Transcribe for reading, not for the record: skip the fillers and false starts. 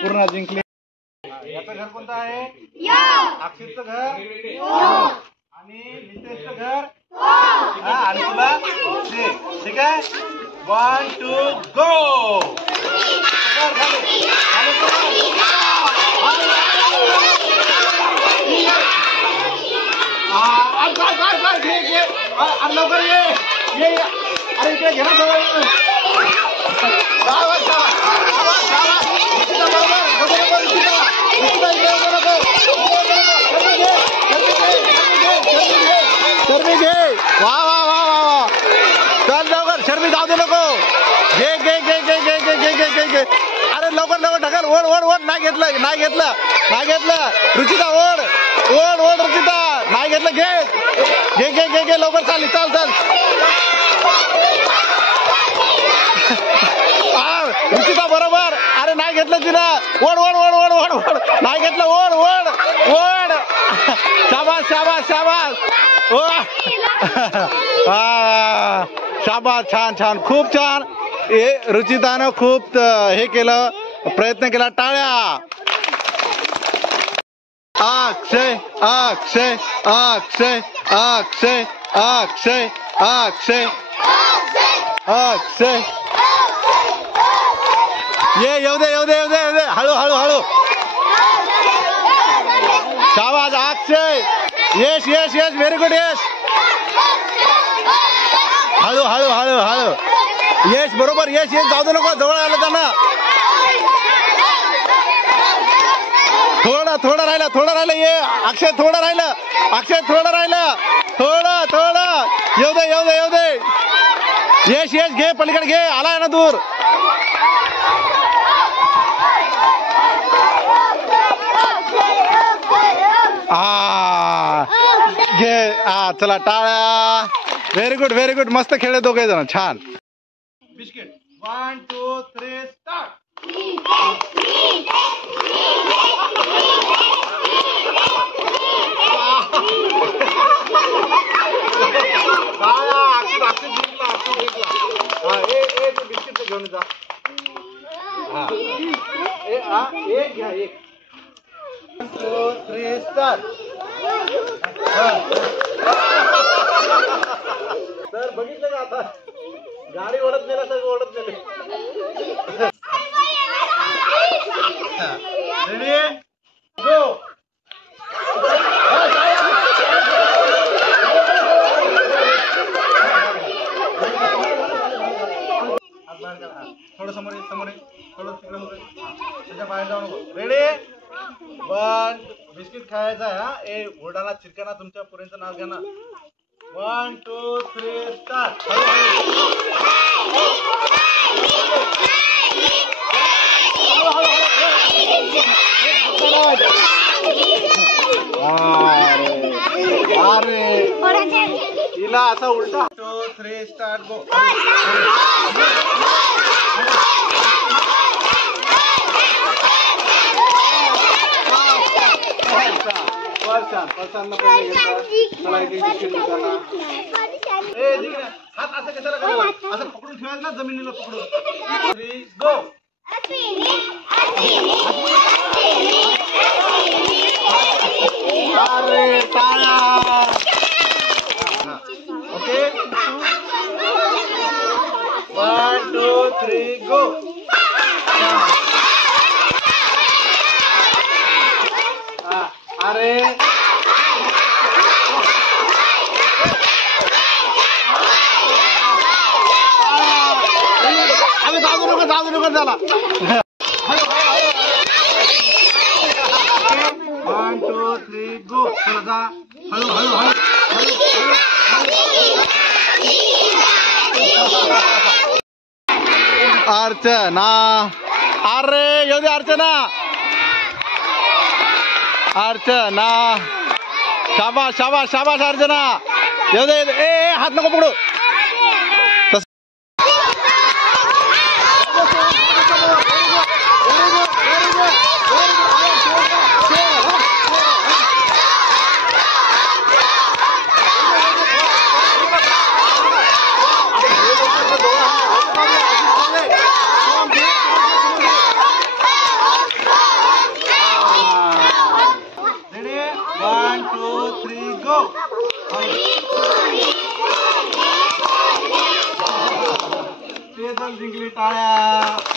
पूर्ण जिंकले. याचं घर कोणतं आहे? अक्षितचं घर आणि नितेशचं घर आणि तुला ठीक आहे. 1 2 गो. लवकर ये. अरे इकडे घे ना. शर्मी घे. वा वा वा वा. चल लवकर. शर्मी जाऊ दे नको. घे घे घे घे घे घे घे घे घे. अरे लवकर लवकर ढकल. ओढ ओढ ओढ. नाही घेतलं नाही घेतलं नाही घेतलं. रुचिता ओढ ओढ ओढ. रुचिता नाही घेतलं. घे घे घे घे घे. लवकर चाल चाल चाल. रुचिता बरोबर. अरे नाही घेतलं तिनं. ओढ ओढ ओढ ओढ ओढ ओढ. नाही घेतलं. ओढ ओढ ओढ. शाबास शाबास शाबास. शाबास. छान छान. खूप छान. हे रुचितानं खूप हे केलं. प्रयत्न केला. टाळ्या. अक्षय अक्षय अक्षय अक्षय अक्षय अक्षय अक्षय. ये येऊ दे येऊ दे येऊ दे येऊ दे. हळू हळू हळू. शाबास अक्षय. यश यश यश. व्हेरी गुड यश. हळू हळू हळू हळू. यश बरोबर. यश यश. जाऊ दे नको. जवळ आलं त्यांना. थोडं थोडं राहिलं. थोडं राहिलं. ये अक्षय. थोडं राहिलं. अक्षय थोडं राहिलं. थोडं थोडं. येऊ दे येऊ दे येऊ दे. यश यश घे. पलीकडे घे. आलाय ना दूर. घे. चला टाळ्या. Very good very good. मस्त खेळले दोघे जण. छान. बिस्किट. 1 2 3 स्टार्ट. बिस्किट घेऊन जा. एक घ्या. एक 1 2 3 स्टार्ट. सर बघितलं का आता गाडी ओढत नेला. सर ओढत नेले. रेडी गो. थोडं समोर समोर. थोडं तिकडे होतं. त्याच्या बाहेर जाऊ नको. रेडी 1. बिस्किट खायचा आहे हा. ए ओढाना चिरकाना. तुमच्या पुरेचं नाव घ्या ना. 1 2 3 स्टार्ट. अरे तिला असा उलटा. 2 3 स्टार्ट गो. परशान पहिले घेतला. चला एक बिस्किट देताना. ए जिंकला. हात असं कशाला करायला. असं पकडून ठेवायचं ना. जमिनीला पकडून. 3 गो. अरे टाळ्या. ओके 1 2 3 गो. अरे अरे जाऊ नको झाला. 1 2 3 गो. चला जा. हळू हळू हळू. अर्चना. अरे येऊ दे अर्चना. अर्चना. शाबाश शाबाश शाबाश अर्चना. येऊ दे. ए हात नको पकडू. डबल जिंकली टाळ्या.